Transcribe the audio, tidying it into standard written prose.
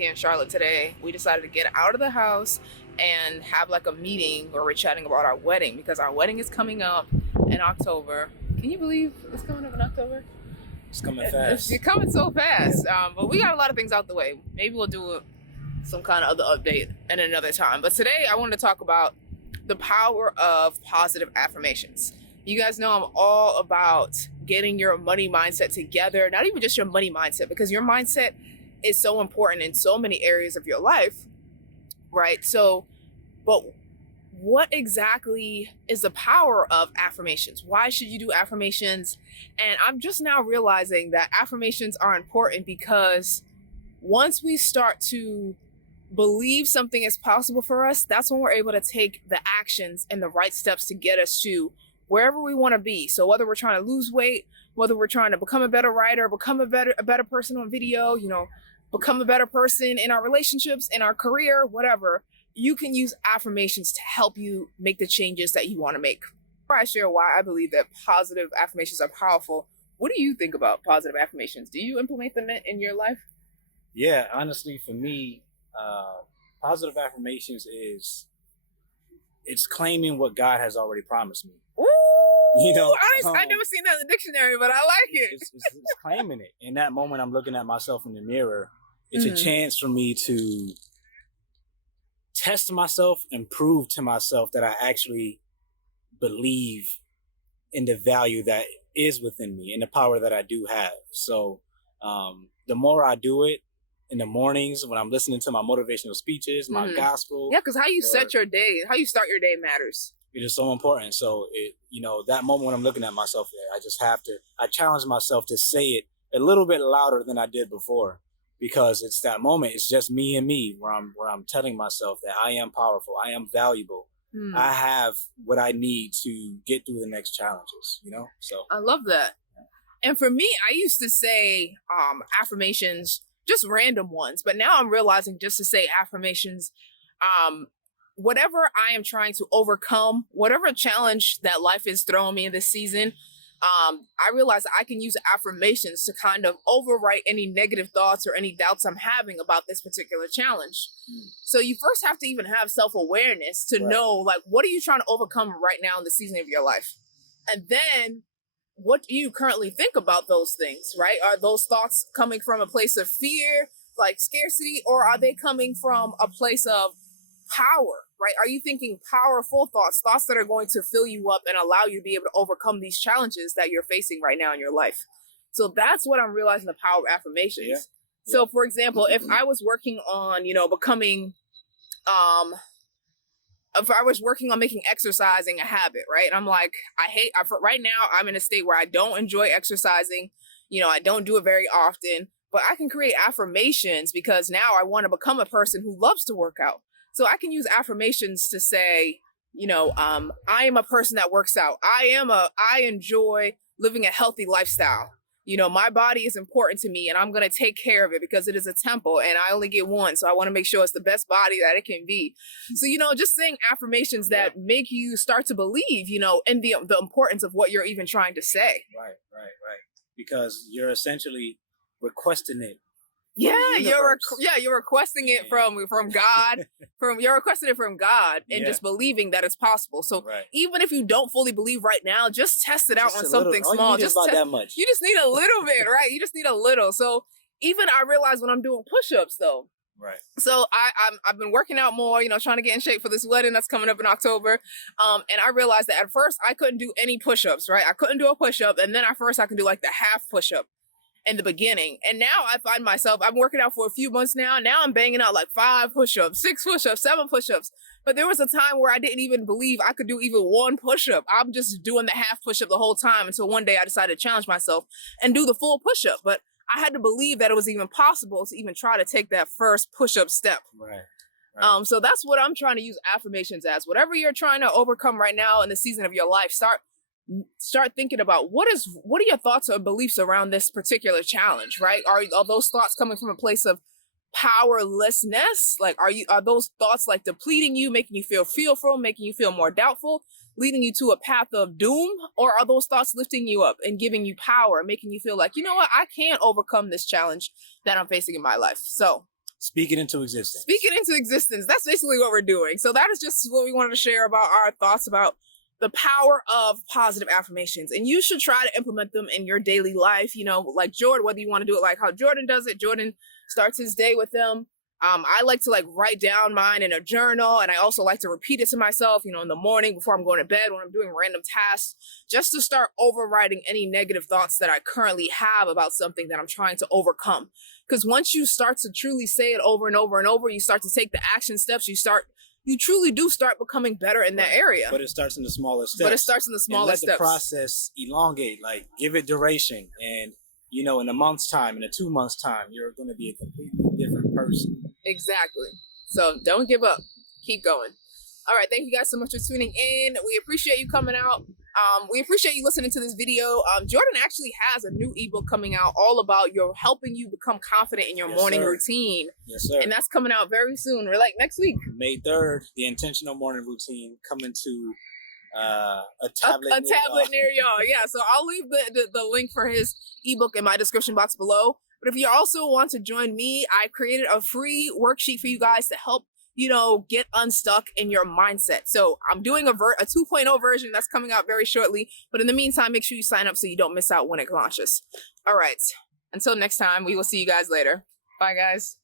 Here in Charlotte today, we decided to get out of the house and have like a meeting where we're chatting about our wedding because our wedding is coming up in October. Can you believe it's coming up in October? It's coming It's fast. coming so fast. But we got a lot of things out the way. Maybe we'll do some kind of other update at another time. But today I wanted to talk about the power of positive affirmations. You guys know I'm all about getting your money mindset together. Not even just your money mindset, because your mindset is so important in so many areas of your life, right? So, but what exactly is the power of affirmations? Why should you do affirmations? And I'm just now realizing that affirmations are important because once we start to believe something is possible for us, that's when we're able to take the actions and the right steps to get us to wherever we want to be. So whether we're trying to lose weight, whether we're trying to become a better writer, become a better person on video, become a better person in our relationships, in our career, whatever, you can use affirmations to help you make the changes that you want to make. Before I share why I believe that positive affirmations are powerful, what do you think about positive affirmations? Do you implement them in your life? Yeah, honestly, for me, positive affirmations is it's claiming what God has already promised me. Ooh, You know, I never seen that in the dictionary, but I like it. it's claiming it. In that moment, I'm looking at myself in the mirror. It's a Mhm. chance for me to test myself and prove to myself that I actually believe in the value that is within me and the power that I do have. So the more I do it in the mornings when I'm listening to my motivational speeches, my Mhm. gospel, Yeah, because how you or set your day, how you start your day matters. it is so important. So that moment when I'm looking at myself, I challenge myself to say it a little bit louder than I did before, because it's that moment. It's just me and me where I'm telling myself that I am powerful, I am valuable, Hmm. I have what I need to get through the next challenges. So I love that. And for me, I used to say affirmations, just random ones, but now I'm realizing just to say affirmations, um, whatever I am trying to overcome, whatever challenge that life is throwing me in this season, I realize I can use affirmations to kind of overwrite any negative thoughts or any doubts I'm having about this particular challenge. So you first have to even have self-awareness to right, know, like, what are you trying to overcome right now in the season of your life? And then what do you currently think about those things, right? Are those thoughts coming from a place of fear, like scarcity, or are they coming from a place of power, right? Are you thinking powerful thoughts, thoughts that are going to fill you up and allow you to be able to overcome these challenges that you're facing right now in your life? So that's what I'm realizing, the power of affirmations. yeah, So, for example, if I was working on, becoming um if I was working on making exercising a habit, right? And I'm like, right now I'm in a state where I don't enjoy exercising. I don't do it very often, but I can create affirmations because now I want to become a person who loves to work out. So I can use affirmations to say, I am a person that works out. I enjoy living a healthy lifestyle. My body is important to me and I'm going to take care of it because it is a temple and I only get one. So I want to make sure it's the best body that it can be. So, just saying affirmations that make you start to believe, in the importance of what you're even trying to say. right. Because you're essentially requesting it from Yeah, the universe. you're requesting it from God, you're requesting it from God and Yeah. just believing that it's possible. So Right. even if you don't fully believe right now, just test it out Just on a little. something All you small. need is about that much. You just need a little bit, right? You just need a little. So even I realize when I'm doing push-ups though. Right. So I've been working out more, trying to get in shape for this wedding that's coming up in October. And I realized that at first I couldn't do any push-ups, right? I couldn't do a push-up, and then at first I can do like the half push-up in the beginning. And now I find myself, I'm working out for a few months now. Now I'm banging out like 5 push-ups, 6 push-ups, 7 push-ups. But there was a time where I didn't even believe I could do even one push-up. I'm just doing the half push-up the whole time until one day I decided to challenge myself and do the full push-up. But I had to believe that it was even possible to even try to take that first push-up step. Right. So that's what I'm trying to use affirmations as. Whatever you're trying to overcome right now in the season of your life, start thinking about what are your thoughts or beliefs around this particular challenge, right? Are those thoughts coming from a place of powerlessness? Like, are those thoughts like depleting you, making you feel fearful, making you feel more doubtful, leading you to a path of doom? Or are those thoughts lifting you up and giving you power, making you feel like, you know what, I can overcome this challenge that I'm facing in my life? So Speak it into existence. Speak it into existence. That's basically what we're doing. So that is just what we wanted to share about our thoughts about the power of positive affirmations. And you should try to implement them in your daily life. You know, like Jordan, whether you want to do it like how Jordan does it. Jordan starts his day with them. I like to like write down mine in a journal, and I also like to repeat it to myself, you know, in the morning before I'm going to bed, when I'm doing random tasks, just to start overriding any negative thoughts that I currently have about something that I'm trying to overcome. Because once you start to truly say it over and over and over, you start to take the action steps, you truly do start becoming better in that area. But it starts in the smaller steps. But it starts in the smaller steps. Let the process elongate, like give it duration. And, you know, in a month's time, in a 2 months' time, you're going to be a completely different person. Exactly. So don't give up. Keep going. All right. Thank you guys so much for tuning in. We appreciate you coming out. We appreciate you listening to this video. Jordan actually has a new ebook coming out all about helping you become confident in your morning routine. Yes, sir. And that's coming out very soon. We're like next week. May 3rd, the intentional morning routine coming to a tablet near y'all. Yeah. So I'll leave the link for his ebook in my description box below. But if you also want to join me, I created a free worksheet for you guys to help, you know, get unstuck in your mindset. So I'm doing a 2.0 version that's coming out very shortly. But in the meantime, make sure you sign up so you don't miss out when it launches. All right. Until next time, we will see you guys later. Bye, guys.